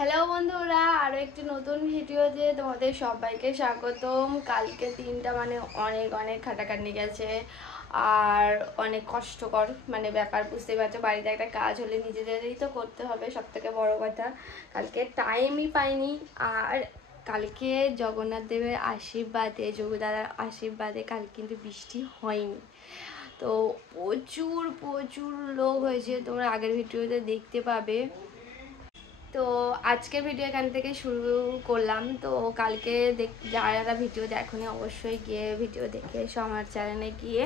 Hello বন্ধুরা, আরও একটি নতুন ভিডিওতে তোমাদের সবাইকে স্বাগতম। কালকে দিনটা অনেক অনেক খাটাখাটনি গেছে আর অনেক কষ্টকর ব্যাপার, বুঝতেই পারছো। বাড়িতে একটা কাজ হলে নিজেদেরই তো করতে হবে, সব থেকে বড়ো কথা। কালকে টাইমই পাইনি। আর কালকে জগন্নাথ দেবের আশীর্বাদে, যোগুদাদার আশীর্বাদে কালকে কিন্তু বৃষ্টি হয়নি। তো প্রচুর প্রচুর লোক হয়েছে, তোমরা আগের ভিডিওতে দেখতে পাবে। তো আজকের ভিডিও এখান থেকে শুরু করলাম। তো কালকে যারা যারা ভিডিও দেখোনি অবশ্যই গিয়ে ভিডিও দেখে এসো আমার চ্যানেলে গিয়ে।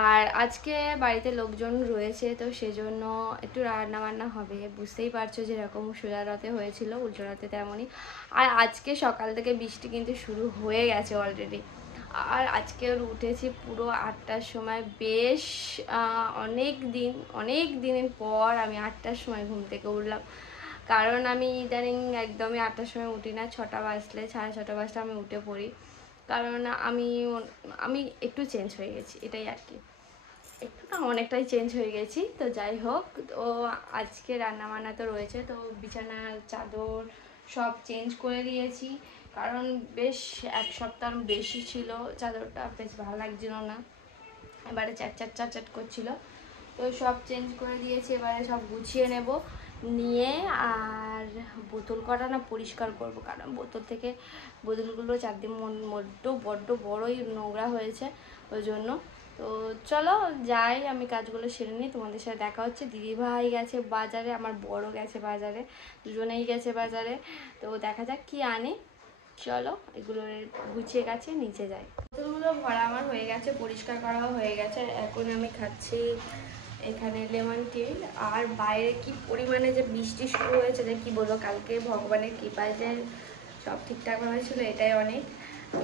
আর আজকে বাড়িতে লোকজন রয়েছে, তো সেজন্য একটু রান্না বান্না হবে। বুঝতেই পারছো যেরকম সোজা রাতে হয়েছিল উল্টো রাতে তেমনই। আর আজকে সকাল থেকে বৃষ্টি কিন্তু শুরু হয়ে গেছে অলরেডি। আর আজকে উঠেছি পুরো 8টার সময়। বেশ অনেক দিনের পর আমি 8টার সময় ঘুম থেকে উঠলাম। কারণ আমি ইদানিং একদমই 8টার সময় উঠি না, 6টা বাজলে 6:30 বাজলে আমি উঠে পড়ি। কারণ আমি একটু চেঞ্জ হয়ে গেছি, এটাই আর কি। একটু না, অনেকটাই চেঞ্জ হয়ে গেছি। তো যাই হোক, তো আজকে রান্নাবান্না তো রয়েছে। তো বিছানার চাদর সব চেঞ্জ করে দিয়েছি, কারণ বেশ এক সপ্তাহ বেশি ছিল চাদরটা, বেশ ভালো লাগছিল না। এবারে চ্যাট করছিল, তো সব চেঞ্জ করে দিয়েছি। এবারে সব গুছিয়ে নেব, নিয়ে আর বোতল কটা না পরিষ্কার করব, কারণ বোতলগুলো চারদিন বড্ড বড়ই নোংরা হয়েছে ওই জন্য। তো চলো যাই, আমি কাজগুলো সেরে নিই, তোমাদের সাথে দেখা হচ্ছে। দিদিভাই গেছে বাজারে, আমার বড় গেছে বাজারে, দুজনেই গেছে বাজারে। তো দেখা যাক কি আনে। চলো এগুলো গুছিয়ে গেছে নিচে যাই। বোতলগুলো ভরা আমার হয়ে গেছে, পরিষ্কার করাও হয়ে গেছে। এখন আমি খাচ্ছি এখানে লেমন টি। আর বাইরে কি পরিমাণে যে বৃষ্টি শুরু হয়েছে যে কি বলবো, কালকে ভগবানের কৃপায় যে সব ঠিকঠাকভাবে ছিল এটাই অনেক। তো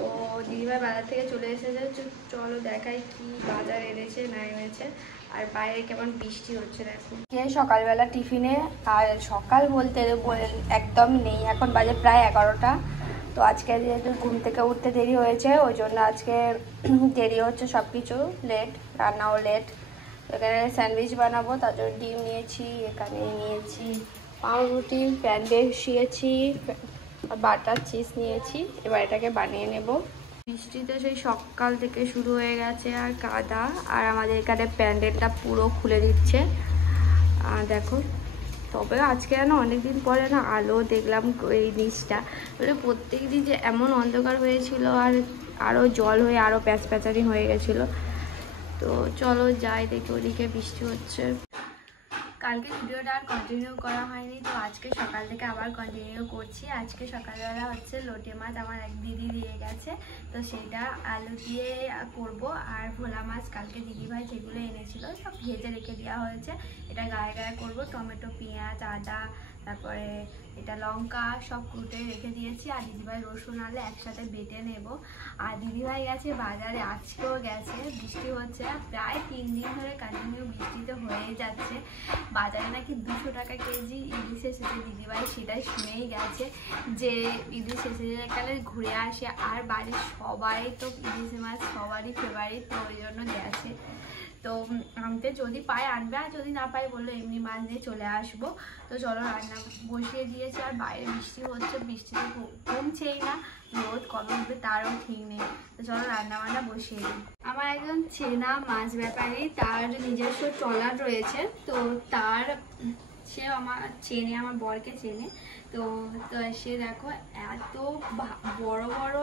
দিদিভাই বাজার থেকে চলে এসেছে, চলো দেখাই কি বাজার এনেছে না এনেছে। আর বাইরে কেমন বৃষ্টি হচ্ছে দেখো। সকালবেলা টিফিনে, আর সকাল বলতে একদম নেই, এখন বাজে প্রায় 11টা। তো আজকে যেহেতু ঘুম থেকে উঠতে দেরি হয়েছে ওই জন্য আজকে দেরি হচ্ছে, সব কিছু লেট, রান্নাও লেট। এখানে স্যান্ডউইচ বানাবো, তার জন্য ডিম নিয়েছি, এখানে নিয়েছি পাউরুটি, প্যান বসিয়েছি, বাটার চিজ নিয়েছি। এবার এটাকে বানিয়ে নেব। বৃষ্টিতে সেই সকাল থেকে শুরু হয়ে গেছে আর কাদা। আর আমাদের এখানে প্যান্ডেলটা পুরো খুলে দিচ্ছে দেখো। তবে আজকে যেন অনেকদিন পরে না আলো দেখলাম এই নিচটা। প্রত্যেক দিন যে এমন অন্ধকার হয়েছিল, আর আরও জল হয়ে আরও প্যাচপ্যাচানি হয়ে গেছিলো। তো চলো যাই দেখি, ওদিকে বৃষ্টি হচ্ছে। কালকে ভিডিওটা আর কন্টিনিউ করা হয়নি, তো আজকে সকাল থেকে আবার কন্টিনিউ করছি। আজকে সকালবেলা হচ্ছে লোটে মাছ আমার এক দিদি দিয়ে গেছে, তো সেটা আলু দিয়ে করব। আর ভোলা মাছ কালকে দিদিভাই যেগুলো এনেছিল সব ভেজে রেখে দেওয়া হয়েছে, এটা গায়ে গায়ে করবো। টমেটো, পেঁয়াজ, আদা, তারপরে এটা লঙ্কা সব কুটে রেখে দিয়েছি। আর দিদিভাই রসুন আলু একসাথে বেটে নেব। আর দিদিভাই গেছে বাজারে, আজকেও গেছে। বৃষ্টি হচ্ছে প্রায় 3 দিন ধরে, কন্টিনিউ বৃষ্টি তো হয়েই যাচ্ছে। বাজারে নাকি 200 টাকা কেজি ইলিশ এসেছে, দিদিভাই সেটাই শুনেই গেছে যে ইলিশ এসেছে, এখানে ঘুরে আসে। আর বাড়ির সবাই তো ইলিশ মাছ সবারই ফেভারিট, তো ওই জন্য গেছে। তো আনতে যদি পাই আনবে, আর যদি না পাই বললো এমনি মাছ নিয়ে চলে আসবো। তো চলো রান্না বসিয়ে দিয়েছি। আর বাইরে বৃষ্টি হচ্ছে, বৃষ্টিতে কমছেই না, রোদ কবে উঠবে তারও ঠিক নেই। তো চলো রান্না বান্না বসিয়ে দিই। আমার একজন চেনা মাছ ব্যাপারী, তার নিজস্ব ট্রলার রয়েছে, তো সে আমার চেনে, আমার বরকে চেনে। তো সে দেখো এত বড় বড়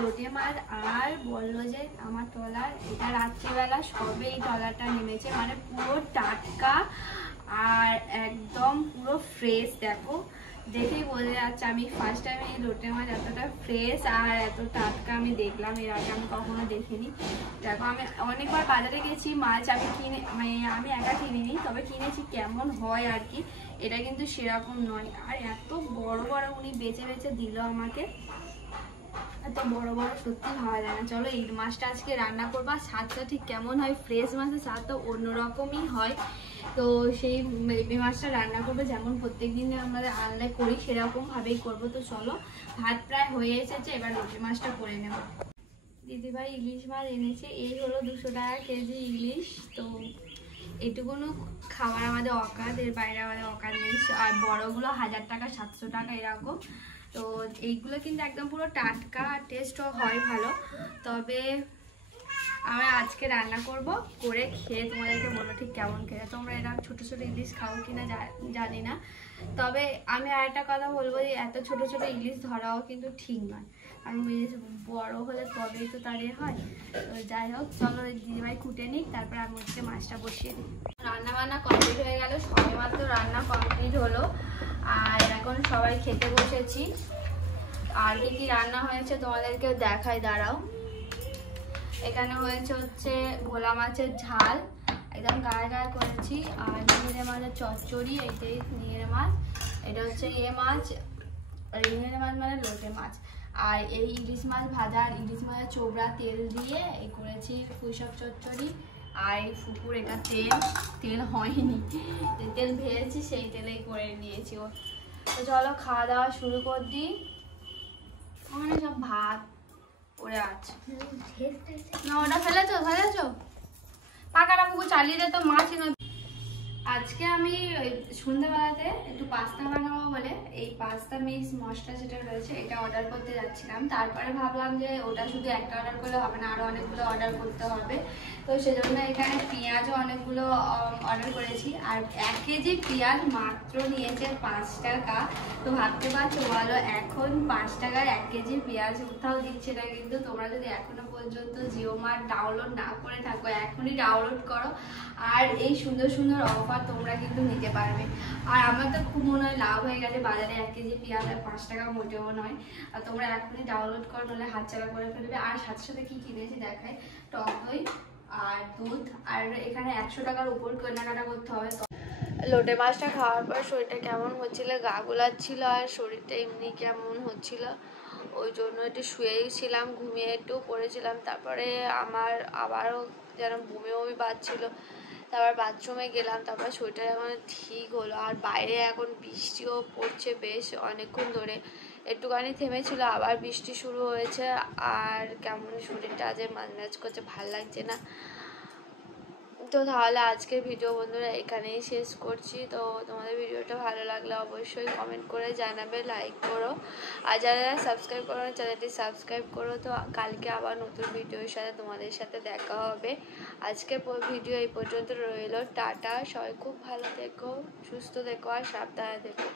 লোটে মাছ, আর বললো যে আমার ট্রলার এটা রাত্রিবেলা সবে এই ট্রলারটা নেমেছে, পুরো টাটকা আর একদম পুরো ফ্রেশ। দেখো দেখেই বোঝা যাচ্ছে, আমি ফার্স্ট টাইম এই লোটে মাছ এতটা ফ্রেশ আর এত টাটকা আমি দেখলাম, এর আগে আমি কখনো দেখিনি। দেখো আমি অনেকবার বাজারে গেছি, মাছ আমি আমি একা কিনিনি, তবে কিনেছি কেমন হয় আর কি, এটা কিন্তু সেরকম নয়। আর এত বড় বড় উনি বেছে বেছে দিল আমাকে, এত বড় বড় সত্যি ভাবা যায় না। চলো এই মাছটা আজকে রান্না করবো। আর স্বাদটা ঠিক কেমন হয়, ফ্রেশ মাছের স্বাদ তো অন্যরকমই হয়। তো সেই এই মাছটা রান্না করবো, যেমন প্রত্যেক দিনে আমরা আনলে করি সেরকম ভাবেই করবো। তো চলো ভাত প্রায় হয়ে এসেছে, এবার লোটে মাছটা করে নেব। দিদিভাই ইলিশ মাছ এনেছে, এই হলো 200 টাকা কেজি ইলিশ। তো এটুকুনো খাবার আমাদের অকাত, এর বাইরে আমাদের অকাত নেই। আর বড়গুলো 1000 টাকা 700 টাকা এরকম। তো এইগুলো কিন্তু একদম পুরো টাটকা, টেস্টও হয় ভালো। তবে আমরা আজকে রান্না করব, করে খেয়ে তোমাদেরকে বলবো ঠিক কেমন খেয়ে। তোমরা এরকম ছোটো ছোটো ইলিশ খাও কিনা জানি না। তবে আমি আর একটা কথা বলবো যে এত ছোট ছোট ইলিশ ধরাও কিন্তু ঠিক নয়, কারণ ইলিশ বড় হলে তবেই তো তার হয়। তো যাই হোক, চলো দিদিভাই কুটে নিক, তারপর আমি হচ্ছে মাছটা বসিয়ে দিই। রান্না বান্না কমপ্লিট হয়ে গেল, সবাই মাত্র রান্না কমপ্লিট হলো। আর এখন সবাই খেতে বসেছি। আর কি কি রান্না হয়েছে তোমাদেরকে দেখাই, দাঁড়াও। এখানে হয়েছে হচ্ছে ভোলা মাছের ঝাল, একদম গায়ে গায়ে করেছি। আর নিংড়ে মাছের চচ্চড়ি, এইটাই নিংড়ে মাছ। এটা হচ্ছে মাছ, নিংড়ে মাছ মানে লোটে মাছ। আর এই ইলিশ মাছ ভাজা, আর ইলিশ মাছের চোবড়া তেল দিয়ে এই করেছি পুঁইশাক চচ্চড়ি। আর এই ফুকুর এটা তেল হয়নি, তেল ভেজেছি সেই তেলেই করে নিয়েছি ও। তো চলো খাওয়া দাওয়া শুরু করে দিই। ওখানে সব ভাত পড়ে আছে না, ওটা ফেলেছো পাকাটা পুকুর চালিয়ে দে তো, মাছ। আজকে আমি সন্ধ্যাবেলাতে একটু পাস্তা বানাবো বলে এই পাস্তা মিক্স মশলা যেটা রয়েছে এটা অর্ডার করতে যাচ্ছিলাম। তারপরে ভাবলাম যে ওটা শুধু একটা অর্ডার করলে হবে না, আরও অনেকগুলো অর্ডার করতে হবে। তো সেজন্য এখানে পেঁয়াজও অনেকগুলো অর্ডার করেছি। আর 1 কেজি পেঁয়াজ মাত্র নিয়েছে 5 টাকা। তো ভাবতে পারছো বলো, এখন 5 টাকার 1 কেজি পেঁয়াজ কোথাও দিচ্ছে না। কিন্তু তোমরা যদি এখনো পর্যন্ত জিও মার্ট ডাউনলোড না করে থাকো, এখনই ডাউনলোড করো। আর এই সুন্দর সুন্দর অফার তোমরা কিন্তু নিতে পারবে। আর আমার তো খুব মনে হয় লাভ হয়ে গেছে, বাজারে 1 কেজি পেঁয়াজ আর 5 টাকা মোটেও নয়। আর তোমরা এখনই ডাউনলোড করো, নাহলে হাতছাড়া করে ফেলবে। আর সাথে সাথে কি কিনেছি দেখায়, টক দই আর দুধ। আর এখানে 100 টাকার উপর কেনাকাটা করতে হবে। লোটে মাছটা খাওয়ার পর শরীরটা কেমন হচ্ছিল, গা গোলাচ্ছিল, আর শরীরটা এমনি কেমন হচ্ছিল, ওই জন্য একটু শুয়েই ছিলাম, ঘুমিয়ে একটু পড়েছিলাম। তারপরে আমার আবারও যেন বমি বমি পাচ্ছিল, তারপর বাথরুমে গেলাম, তারপর শরীরটা এখন ঠিক হলো। আর বাইরে এখন বৃষ্টিও পড়ছে বেশ অনেকক্ষণ ধরে, একটুখানি থেমেছিল, আবার বৃষ্টি শুরু হয়েছে। আর কেমন শরীরটা আজ মাঝ করছে, ভাল লাগছে না। তো তাহলে আজকের ভিডিও বন্ধুরা এখানেই শেষ করছি। তো তোমাদের ভিডিওটা ভালো লাগলে অবশ্যই কমেন্ট করে জানাবে, লাইক করো। আর যারা সাবস্ক্রাইব করো চ্যানেলটি সাবস্ক্রাইব করো। তো কালকে আবার নতুন ভিডিওর সাথে তোমাদের সাথে দেখা হবে। আজকের ভিডিও এই পর্যন্ত রইল, টাটা। সবাই খুব ভালো থেকো, সুস্থ থেকো আর সাবধানে থেকো।